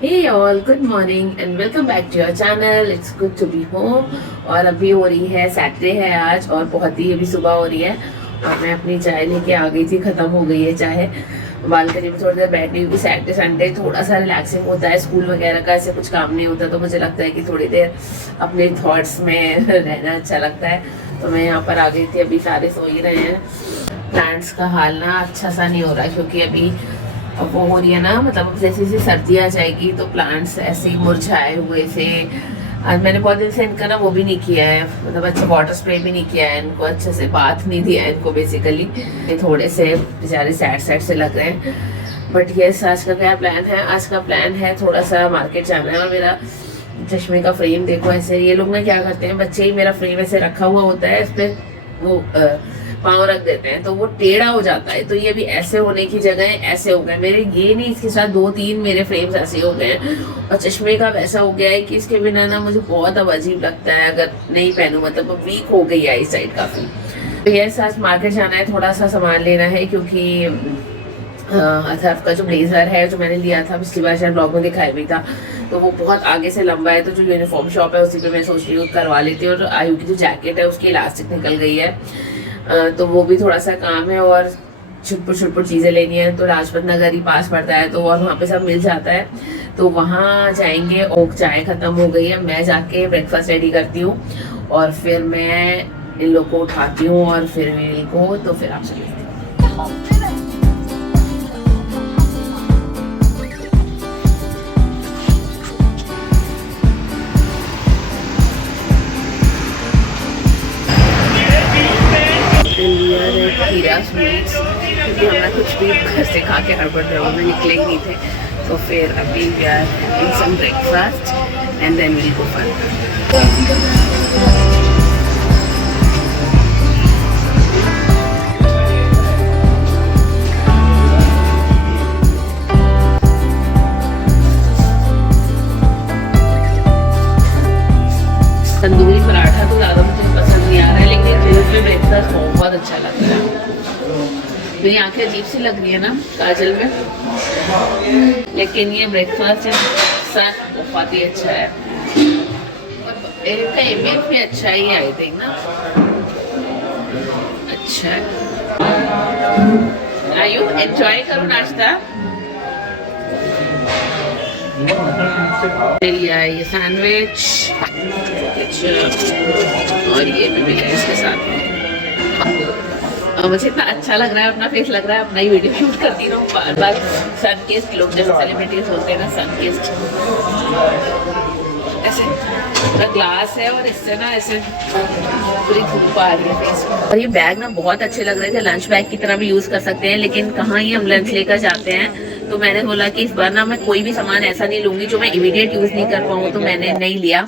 Hey all, good morning and welcome back to your channel. It's good to be home. और अभी हो रही है सैटरडे है आज और बहुत ही अभी सुबह हो रही है और मैं अपनी चाय लेके आ गई थी, ख़त्म हो गई है चाय। बालकनी में थोड़ी देर बैठी हुई। सैटरडे संडे थोड़ा सा रिलैक्सिंग होता है, स्कूल वगैरह का ऐसे कुछ काम नहीं होता तो मुझे लगता है कि थोड़ी देर अपने थॉट्स में रहना अच्छा लगता है। तो मैं यहाँ पर आ गई थी, अभी सारे सो ही रहे हैं। प्लांट्स का हाल ना अच्छा सा नहीं हो रहा क्योंकि अभी अब वो हो रही है ना, मतलब अब जैसे जैसे सर्दी आ जाएगी तो प्लांट्स ऐसे ही मुरझाए हुए से। आज मैंने बहुत दिन से इनका ना वो भी नहीं किया है, मतलब अच्छा वाटर स्प्रे भी नहीं किया है इनको, अच्छे से बाथ नहीं दिया है इनको बेसिकली। ये थोड़े से बेचारे सैड सैड से लग रहे हैं। बट यस, आज का क्या प्लान है? आज का प्लान है थोड़ा सा मार्केट जाना है। और मेरा चश्मे का फ्रेम देखो ऐसे, ये लोग ना क्या करते हैं बच्चे ही, मेरा फ्रेम ऐसे रखा हुआ होता है, इस पर वो पाँव रख देते हैं तो वो टेढ़ा हो जाता है। तो ये भी ऐसे होने की जगह ऐसे हो गए मेरे, ये नहीं इसके साथ दो तीन मेरे फ्रेम्स ऐसे हो गए हैं। और चश्मे का वैसा हो गया है कि इसके बिना ना मुझे बहुत अब अजीब लगता है अगर नहीं पहनूं, मतलब अब वीक हो गई है आई साइड काफ़ी। तो ये आज मार्केट जाना है, थोड़ा सा सामान लेना है क्योंकि अथर्व का जो ब्लेजर है जो मैंने लिया था पिछली बार शायद ब्लॉग में दिखाया भी था, तो वो बहुत आगे से लंबा है। तो जो यूनिफॉर्म शॉप है उसी पे मैं सोच रही हूँ करवा लेती हूँ। और आयु की जो जैकेट है उसकी इलास्टिक निकल गई है, तो वो भी थोड़ा सा काम है। और छुटपुट चीज़ें लेनी है तो लाजपत नगर ही पास पड़ता है तो और वहाँ पे सब मिल जाता है, तो वहाँ जाएंगे। और चाय ख़त्म हो गई है, मैं जाके ब्रेकफास्ट रेडी करती हूँ और फिर मैं इन लोग को उठाती हूँ और फिर मेरे को तो फिर आपसे मिलती हूँ। खीरा स्वीट्स, क्योंकि हमें कुछ भी घर से खा के हड़बड़ में निकले ही नहीं थे, तो फिर अभी we are having some breakfast and then we go further. Tandoori paratha तो ज़्यादा मुझे पसंद नहीं आ रहा है, लेकिन रोज में ब्रेकफास्ट बहुत अच्छा लगता है। मेरी आंखें अजीब सी लग रही है ना काजल में, लेकिन ये ब्रेकफास्ट है सच बहुत ही अच्छा है। और इनका इमेज भी अच्छा ही है आई थिंक ना, अच्छा है। आयु एंजॉय करो नाश्ता। लिया है ये सैंडविच और ये भी मिला है इसके साथ में। मुझे इतना अच्छा लग रहा है, अपना फेस लग रहा है अपना ही वीडियो शूट करती रहूँ बार बार। सन किस्ट लोग जैसे सेलिब्रिटीज होते हैं ना, सन किस्ट ऐसे पूरा ग्लास है और इससे ना ऐसे पूरी धूप आ रही है फेस में। और ये बैग ना बहुत अच्छे लग रहे थे, लंच बैग की तरह भी यूज़ कर सकते हैं, लेकिन कहाँ ही हम लंच लेकर जाते हैं। तो मैंने बोला कि इस बार ना मैं कोई भी सामान ऐसा नहीं लूँगी जो मैं इमीडिएट यूज़ नहीं कर पाऊँ, तो मैंने नहीं लिया।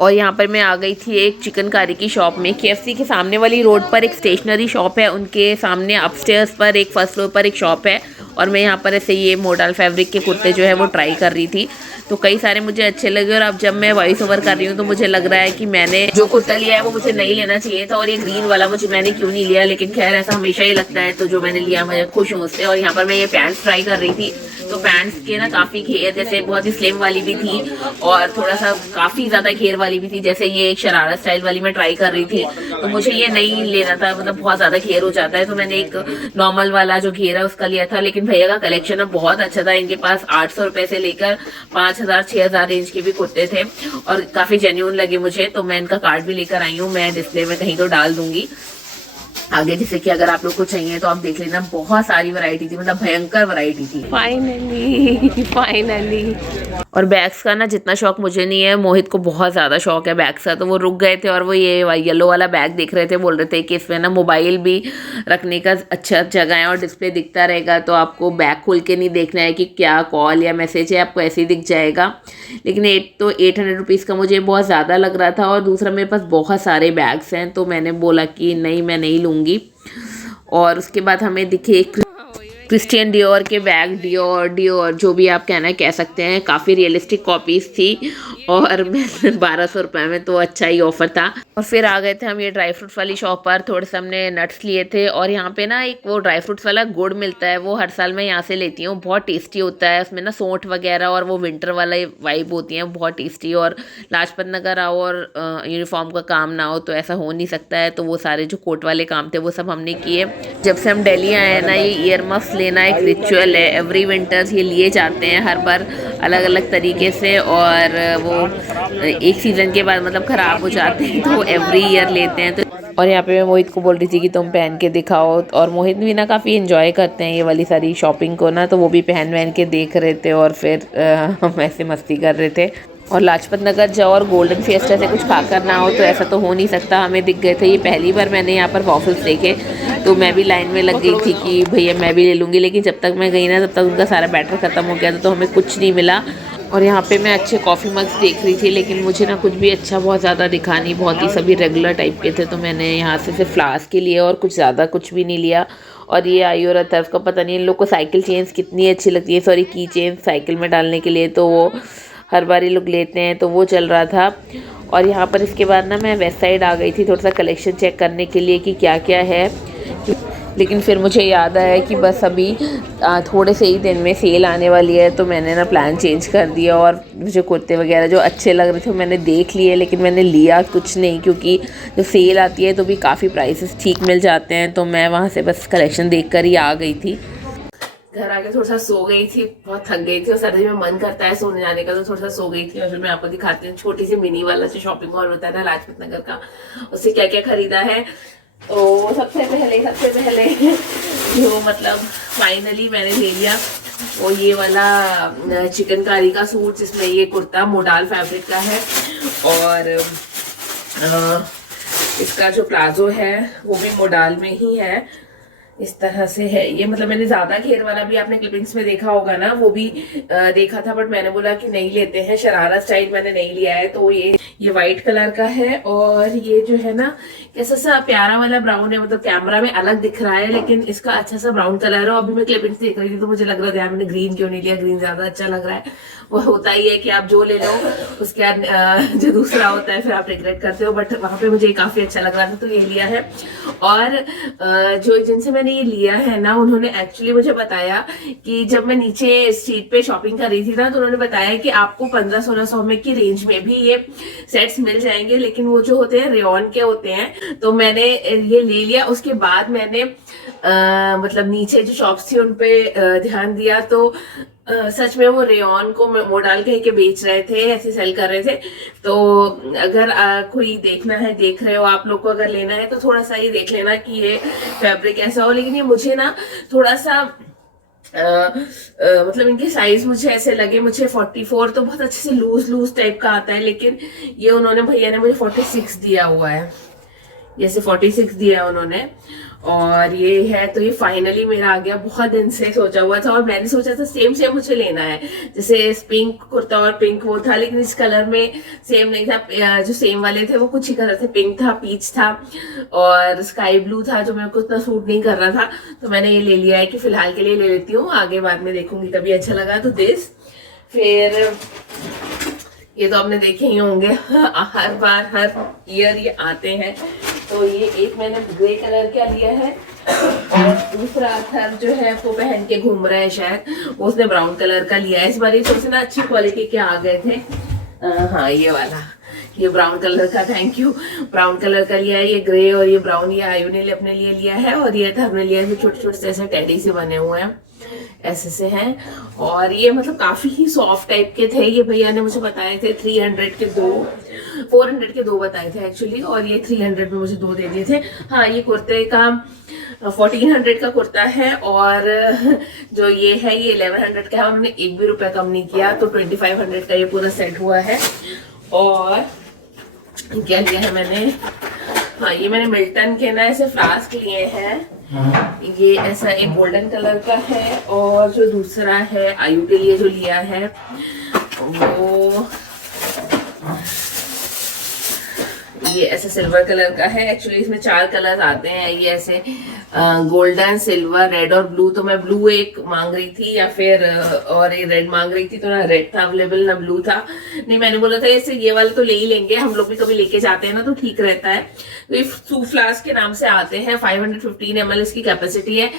और यहाँ पर मैं आ गई थी एक चिकनकारी की शॉप में। केएफसी के सामने वाली रोड पर एक स्टेशनरी शॉप है, उनके सामने अपस्टेयर्स पर एक फर्स्ट फ्लोर पर एक शॉप है। और मैं यहाँ पर ऐसे ये मोडल फैब्रिक के कुर्ते जो है वो ट्राई कर रही थी, तो कई सारे मुझे अच्छे लगे। और अब जब मैं वॉइस ओवर कर रही हूँ तो मुझे लग रहा है कि मैंने जो कुर्ता लिया है वो मुझे नहीं लेना चाहिए था, और ये ग्रीन वाला मैंने क्यों नहीं लिया, लेकिन खैर ऐसा हमेशा ही लगता है। तो जो मैंने लिया मैं खुश हूँ उससे। और यहाँ पर मैं ये पैंट्स ट्राई कर रही थी, तो पैंट्स के ना काफ़ी घेर, जैसे बहुत ही स्लिम वाली भी थी और थोड़ा सा काफ़ी ज़्यादा घेर वाली भी थी। जैसे ये एक शरारा स्टाइल वाली मैं ट्राई कर रही थी, तो मुझे ये नहीं लेना था, मतलब बहुत ज़्यादा घेर हो जाता है। तो मैंने एक नॉर्मल वाला जो घेर है उसका लिया था। लेकिन भैया का कलेक्शन अब बहुत अच्छा था, इनके पास 800 रुपये से लेकर 5000 6000 रेंज के भी कुर्ते थे और काफ़ी जेन्युइन लगे मुझे। तो मैं इनका कार्ड भी लेकर आई हूँ, मैं डिस्प्ले में कहीं तो डाल दूंगी आगे, जैसे कि अगर आप लोग को चाहिए तो आप देख लेना। बहुत सारी वैरायटी थी, मतलब भयंकर वैरायटी थी। फाइनली और बैग्स का ना जितना शौक मुझे नहीं है, मोहित को बहुत ज़्यादा शौक है बैग्स का। तो वो रुक गए थे और वो ये येलो वाला बैग देख रहे थे, बोल रहे थे कि इसमें ना मोबाइल भी रखने का अच्छा जगह है और डिस्प्ले दिखता रहेगा, तो आपको बैग खोल के नहीं देखना है कि क्या कॉल या मैसेज है, आपको ऐसे ही दिख जाएगा। लेकिन 800 रुपीज़ का मुझे बहुत ज़्यादा लग रहा था, और दूसरा मेरे पास बहुत सारे बैग्स हैं, तो मैंने बोला कि नहीं मैं नहीं लूँगी। और उसके बाद हमें दिखे एक क्रिस्टियन डियोर के बैग, डियोर जो भी आप कहना कह सकते हैं, काफ़ी रियलिस्टिक कॉपीज़ थी और 1200 रुपये में, तो अच्छा ही ऑफर था। और फिर आ गए थे हम ये ड्राई फ्रूट्स वाली शॉप पर, थोड़े से हमने नट्स लिए थे। और यहाँ पे ना एक वो ड्राई फ्रूट्स वाला गुड़ मिलता है, वो हर साल मैं यहाँ से लेती हूँ, बहुत टेस्टी होता है। उसमें ना सौंठ वगैरह और वो विंटर वाला वाइब होती है, बहुत टेस्टी। और लाजपत नगर आओ और यूनिफॉर्म का काम ना हो तो ऐसा हो नहीं सकता है। तो वो सारे जो कोट वाले काम थे वो सब हमने किए। जब से हम दिल्ली आए हैं ना, ये ईयर मफ्स लेना एक रिचुअल है। एवरी विंटर्स ये लिए जाते हैं हर बार अलग अलग तरीके से, और वो एक सीज़न के बाद मतलब ख़राब हो जाते हैं, तो एवरी ईयर लेते हैं। तो और यहाँ पे मैं मोहित को बोल रही थी कि तुम पहन के दिखाओ, और मोहित भी ना काफ़ी इन्जॉय करते हैं ये वाली सारी शॉपिंग को ना, तो वो भी पहन के देख रहे थे और फिर हम ऐसे मस्ती कर रहे थे। और लाजपत नगर जाओ और गोल्डन फिएस्टा से कुछ खाकर ना हो तो ऐसा तो हो नहीं सकता। हमें दिख गए थे ये, पहली बार मैंने यहाँ पर वॉफल्स देखे, तो मैं भी लाइन में लग गई थी कि भैया मैं भी ले लूँगी। लेकिन जब तक मैं गई ना तब तक उनका सारा बैटर ख़त्म हो गया था, तो हमें कुछ नहीं मिला। और यहाँ पे मैं अच्छे कॉफ़ी मग्स देख रही थी, लेकिन मुझे ना कुछ भी अच्छा बहुत ज़्यादा दिखा नहीं, बहुत ही सभी रेगुलर टाइप के थे। तो मैंने यहाँ से सिर्फ फ्लास्क के लिए और कुछ ज़्यादा कुछ भी नहीं लिया। और ये आई और तरफ का पता नहीं इन लोग को साइकिल चेन्स कितनी अच्छी लगती है, सॉरी की चेन साइकिल में डालने के लिए, तो वो हर बार ये लोग लेते हैं, तो वो चल रहा था। और यहाँ पर इसके बाद ना मैं वेस्ट साइड आ गई थी थोड़ा सा कलेक्शन चेक करने के लिए कि क्या क्या है। लेकिन फिर मुझे याद आया कि बस अभी थोड़े से ही दिन में सेल आने वाली है, तो मैंने ना प्लान चेंज कर दिया। और मुझे कुर्ते वगैरह जो अच्छे लग रहे थे मैंने देख लिए, लेकिन मैंने लिया कुछ नहीं, क्योंकि जब सेल आती है तो भी काफ़ी प्राइसेस ठीक मिल जाते हैं। तो मैं वहाँ से बस कलेक्शन देख कर ही आ गई थी। घर आके थोड़ा सा सो गई थी, बहुत थक गई थी और सर्दी में मन करता है सोने जाने का, तो थोड़ा सा सो गई थी। और फिर मैं आपको दिखाती हूँ छोटी सी मिनी वाला जो शॉपिंग मॉल होता है ना लाजपत नगर का, उससे क्या क्या खरीदा है। तो सबसे पहले जो मतलब फाइनली मैंने ले लिया वो ये वाला चिकनकारी का सूट, जिसमें ये कुर्ता मोडाल फैब्रिक का है, और इसका जो प्लाजो है वो भी मोडाल में ही है, इस तरह से है ये। मतलब मैंने ज्यादा घेर वाला भी आपने क्लिपिंग्स में देखा होगा ना, वो भी देखा था, बट मैंने बोला कि नहीं लेते हैं, शरारा स्टाइल मैंने नहीं लिया है। तो ये व्हाइट कलर का है, और ये जो है ना कैसा सा प्यारा वाला ब्राउन है, मतलब कैमरा में अलग दिख रहा है लेकिन इसका अच्छा सा ब्राउन कलर है। अभी मैं क्लिपिंग्स देख रही थी तो मुझे लग रहा था यार मैंने ग्रीन क्यों नहीं लिया, ग्रीन ज्यादा अच्छा लग रहा है। वो होता ही है कि आप जो ले लो उसके बाद जो दूसरा होता है फिर आप रिग्रेट करते हो, बट वहां पे मुझे काफी अच्छा लग रहा था तो ये लिया है। और जो जिनसे मैंने ये लिया है ना, उन्होंने एक्चुअली मुझे बताया कि जब मैं नीचे स्ट्रीट पे शॉपिंग कर रही थी ना, तो उन्होंने बताया कि आपको 1500-1600 में की रेंज में भी ये सेट्स मिल जाएंगे, लेकिन वो जो होते हैं रेयॉन के होते हैं। तो मैंने ये ले लिया। उसके बाद मैंने मतलब नीचे जो शॉप्स थी उनपे ध्यान दिया, तो सच में वो रेयॉन को मोडाल कह के बेच रहे थे, ऐसे सेल कर रहे थे। तो अगर कोई देखना है, देख रहे हो आप लोग को अगर लेना है तो थोड़ा सा ये देख लेना कि ये फैब्रिक ऐसा हो। लेकिन ये मुझे ना थोड़ा सा मतलब इनके साइज मुझे ऐसे लगे, मुझे 44 तो बहुत अच्छे से लूज टाइप का आता है, लेकिन ये उन्होंने भैया ने मुझे 46 दिया हुआ है, जैसे 46 दिया है उन्होंने। और ये है, तो ये फाइनली मेरा आ गया, बहुत दिन से सोचा हुआ था। और मैंने सोचा था सेम मुझे लेना है, जैसे पिंक कुर्ता और पिंक वो था, लेकिन इस कलर में सेम नहीं था। जो सेम वाले थे वो कुछ ही कलर थे, पिंक था, पीच था और स्काई ब्लू था, जो मेरे को उतना सूट नहीं कर रहा था। तो मैंने ये ले लिया है कि फिलहाल के लिए ले लेती हूँ, आगे बाद में देखूंगी कभी अच्छा लगा तो दिस। फिर ये तो आपने देखे ही होंगे हर बार हर ईयर ये आते हैं। तो ये एक मैंने ग्रे कलर का लिया है, और दूसरा थर जो है वो पहन के घूम रहा है शायद, वो उसने ब्राउन कलर का लिया है। इस बार ये थोड़े ना अच्छी क्वालिटी के आ गए थे। हाँ ये वाला, ये ब्राउन कलर का, थैंक यू, ब्राउन कलर का लिया है। ये ग्रे और ये ब्राउन ये आयु ने अपने लिए लिया है, और ये थर ने लिया है, छोटे छोटे से ऐसे टेडी से बने हुए हैं, ऐसे से हैं। और ये मतलब काफी ही सॉफ्ट टाइप के थे। ये भैया ने मुझे बताए थे 300 के दो, 400 के दो बताए थे एक्चुअली, और ये 300 में मुझे दो दे दिए थे। हाँ ये कुर्ते का 1400 का कुर्ता है, और जो ये है ये 1100 का है। उन्होंने एक भी रुपया कम नहीं किया, तो 2500 का ये पूरा सेट हुआ है। और क्या लिया है मैंने, हाँ ये मैंने मिल्टन के ना ऐसे फ्लास्क लिए हैं। ये ऐसा एक गोल्डन कलर का है, और जो दूसरा है आयु के लिए जो लिया है वो ये ऐसे सिल्वर कलर का है। एक्चुअली इसमें 4 कलर आते हैं, ये ऐसे गोल्डन, सिल्वर, रेड और ब्लू। तो मैं ब्लू एक मांग रही थी या फिर और एक रेड मांग रही थी, तो ना रेड था अवेलेबल ना ब्लू था। नहीं, मैंने बोला था इससे ये वाले तो ले ही लेंगे, हम लोग भी कभी लेके जाते हैं ना तो ठीक रहता है। तो ये सू फ्लास्क के नाम से आते हैं, 515 ml इसकी कैपेसिटी है।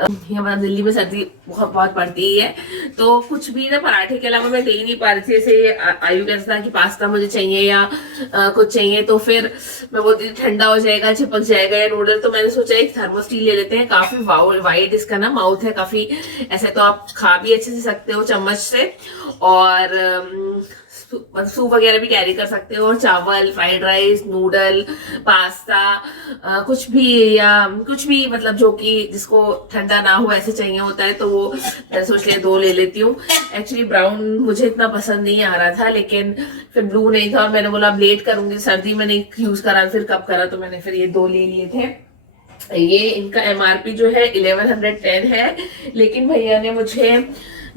हमारा दिल्ली में सर्दी बहुत बहुत पड़ती है, तो कुछ भी ना पराठे के अलावा मैं ले ही नहीं पा रही थी। जैसे आयु कहता था कि पास्ता मुझे चाहिए या कुछ चाहिए, तो फिर मैं बोलती थी ठंडा हो जाएगा, चिपक जाएगा या नूडल। तो मैंने सोचा एक थर्मोस्टील ले लेते हैं, काफी वाइड इसका ना माउथ है, काफी ऐसे तो आप खा भी अच्छे से सकते हो चम्मच से, और सूप वगैरह भी कैरी कर सकते हो, और चावल, फ्राइड राइस, नूडल, पास्ता, कुछ भी या कुछ भी, मतलब जो कि जिसको ठंडा ना हो ऐसे चाहिए होता है, तो वो मैंने सोच लिया 2 ले लेती हूँ। एक्चुअली ब्राउन मुझे इतना पसंद नहीं आ रहा था, लेकिन फिर ब्लू नहीं था और मैंने बोला अब लेट करूंगी, सर्दी में नहीं यूज करा, फिर कब करा, तो मैंने फिर ये 2 ले लिए थे। ये इनका MRP जो है 1110 है, लेकिन भैया ने मुझे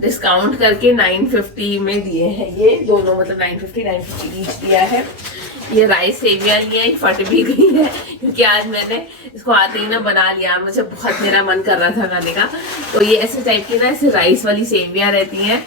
डिस्काउंट करके 950 में दिए हैं ये दोनों, मतलब 950 ईच दिया है। ये राइस सेविया लिए, फट भी गई है क्योंकि आज मैंने इसको आते ही ना बना लिया, मुझे बहुत मेरा मन कर रहा था खाने का। तो ये ऐसे टाइप की ना ऐसे राइस वाली सेविया रहती हैं,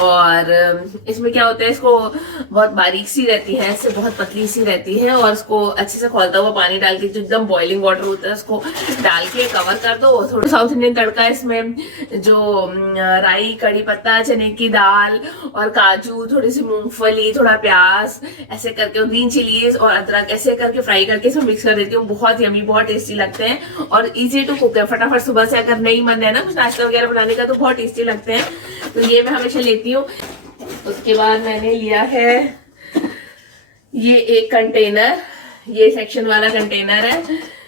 और इसमें क्या होता है, इसको बहुत बारीक सी रहती है, इससे बहुत पतली सी रहती है, और इसको अच्छे से खौलता हुआ पानी डाल के, जो एकदम बॉइलिंग वाटर होता है उसको डाल के कवर कर दो। थोड़ा साउथ इंडियन तड़का इसमें, जो राई, कड़ी पत्ता, चने की दाल और काजू, थोड़ी सी मूंगफली, थोड़ा प्याज, ऐसे करके ग्रीन चिलीज और अदरक ऐसे करके फ्राई करके इसमें मिक्स कर देती हूँ। बहुत यमी, बहुत टेस्टी लगते हैं और इजी टू कुक है। फटाफट सुबह से अगर नहीं मन है ना कुछ नाश्ता वगैरह बनाने का, तो बहुत टेस्टी लगते हैं। तो ये मैं हमेशा लेती हूँ। उसके बाद मैंने लिया है ये एक कंटेनर, ये सेक्शन वाला कंटेनर है।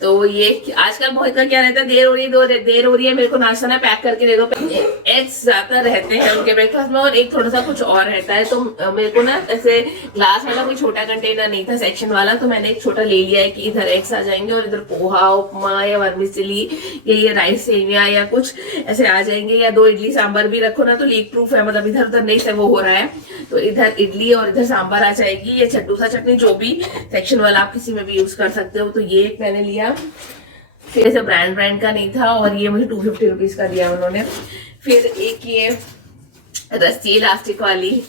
तो ये आजकल बहुत का क्या रहता है, देर हो रही है, मेरे को नाश्ता ना पैक करके दे दो। एग्स ज्यादा रहते हैं उनके ब्रेकफास्ट में, और एक थोड़ा सा कुछ और रहता है। तो मेरे को ना ऐसे ग्लास वाला कोई छोटा कंटेनर नहीं था सेक्शन वाला, तो मैंने एक छोटा ले लिया है कि इधर एग्स आ जाएंगे और इधर पोहा, उपमा या वर्मिसेली या ये राइस सेविया या कुछ ऐसे आ जाएंगे, या 2 इडली सांभर भी रखो ना तो लीक प्रूफ है, मतलब इधर उधर नहीं से वो हो रहा है। तो इधर इडली और इधर सांभर आ जाएगी, ये चट्टूसा चटनी जो भी सेक्शन वाला आप किसी में भी यूज कर सकते हो। तो ये एक मैंने लिया, फिर ऐसे ब्रांड का नहीं था, और ये मुझे 250 रुपीज का दिया उन्होंने। फिर एक ये रस्सी इलास्टिक वाली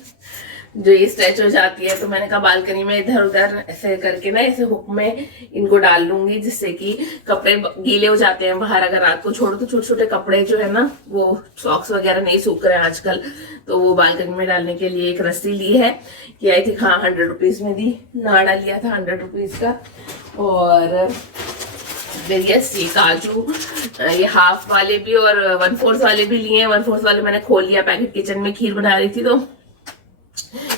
जो ये स्ट्रेच हो जाती है, तो मैंने कहा बालकनी में इधर उधर ऐसे करके ना ऐसे हुक में इनको डाल लूंगी, जिससे कि कपड़े गीले हो जाते हैं बाहर अगर रात को छोड़ो, तो छोटे छोटे कपड़े जो है ना वो सॉक्स वगैरह नहीं सूख रहे हैं आजकल, तो वो बालकनी में डालने के लिए एक रस्सी ली है। कि आई थी 100 रुपीज में दी, नाड़ा लिया था 100 रुपीज का। और यस, ये काजू, ये हाफ वाले भी और 1/4 वाले भी लिए हैं। 1/4 वाले मैंने खोल लिया पैकेट, किचन में खीर बना रही थी तो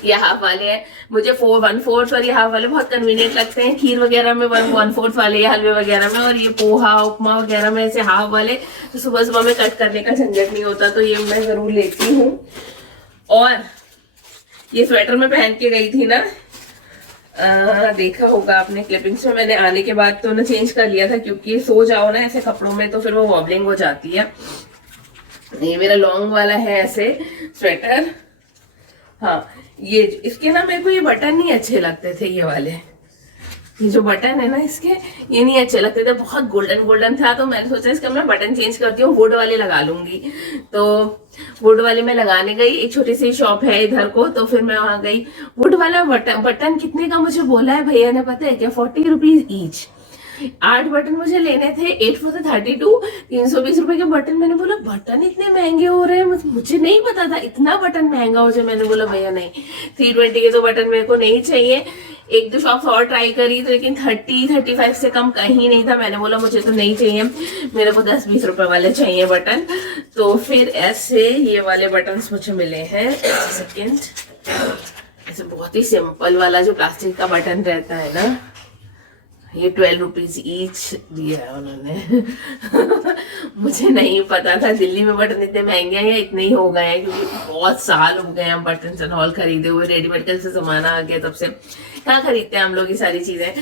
ये हाफ वाले हैं। मुझे 1/4 और ये हाफ वाले बहुत कन्वीनियंट लगते हैं खीर वगैरह में, 1/4 वाले या हलवे वगैरह में, और ये पोहा उपमा वगैरह में ऐसे हाफ वाले, तो सुबह सुबह में कट करने का झंझट नहीं होता, तो ये मैं जरूर लेती हूँ। और ये स्वेटर में पहन के गई थी ना, देखा होगा आपने क्लिपिंग्स में, मैंने आने के बाद तो ना चेंज कर लिया था, क्योंकि सो जाओ ना ऐसे कपड़ों में तो फिर वो वॉबलिंग हो जाती है। ये मेरा लॉन्ग वाला है ऐसे स्वेटर। हाँ, ये इसके ना मेरे को ये बटन नहीं अच्छे लगते थे, ये वाले, ये जो बटन है ना इसके, ये नहीं अच्छे लगते थे, बहुत गोल्डन था। तो मैंने सोचा इसका मैं बटन चेंज करती हूँ, वुड वाले लगा लूंगी। तो वुड वाले में लगाने गई, एक छोटी सी शॉप है इधर को, तो फिर मैं वहां गई। वुड वाला बटन कितने का मुझे बोला है भैया ने, पता है क्या, 40 रुपीज ईच। 8 बटन मुझे लेने थे, 8 for 32, 320 रुपए के बटन। मैंने बोला बटन इतने महंगे हो रहे हैं, मुझे नहीं पता था इतना बटन महंगा हो जाए। मैंने बोला भैया नहीं, 320 के तो बटन मेरे को नहीं चाहिए। 1-2 शॉप्स और ट्राई करी तो, लेकिन 30-35 से कम कहीं नहीं था। मैंने बोला मुझे तो नहीं चाहिए, मेरे को 10-20 रुपए वाले चाहिए बटन। तो फिर ऐसे ये वाले बटन मुझे मिले हैं। सेकेंड, ऐसे बहुत ही सिंपल वाला जो प्लास्टिक का बटन रहता है ना, ये 12 रुपीज ईच दिया है उन्होंने। मुझे नहीं पता था दिल्ली में बटन इतने महंगे हैं या इतने ही हो गए हैं, क्योंकि बहुत साल हो गए हम बटन एंड ऑल खरीदे हुए। रेडीमेड का जमाना आ गया, तब से कहाँ खरीदते हैं हम लोग ये सारी चीजें।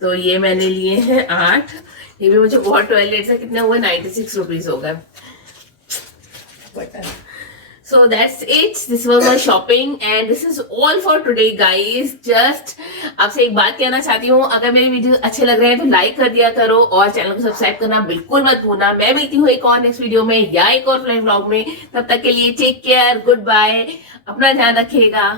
तो ये मैंने लिए हैं 8, ये भी मुझे बहुत 12 से कितने हुए, 96 रुपीज हो गए button. So that's it. This was my shopping and this is all for today guys. Just आपसे एक बात कहना चाहती हूँ, अगर मेरी वीडियो अच्छे लग रहे हैं तो लाइक कर दिया करो और चैनल को सब्सक्राइब करना बिल्कुल मत भूलना। मैं मिलती हूँ एक और नेक्स्ट वीडियो में या एक और व्लॉग में। तब तक के लिए टेक केयर, गुड बाय, अपना ध्यान रखिएगा।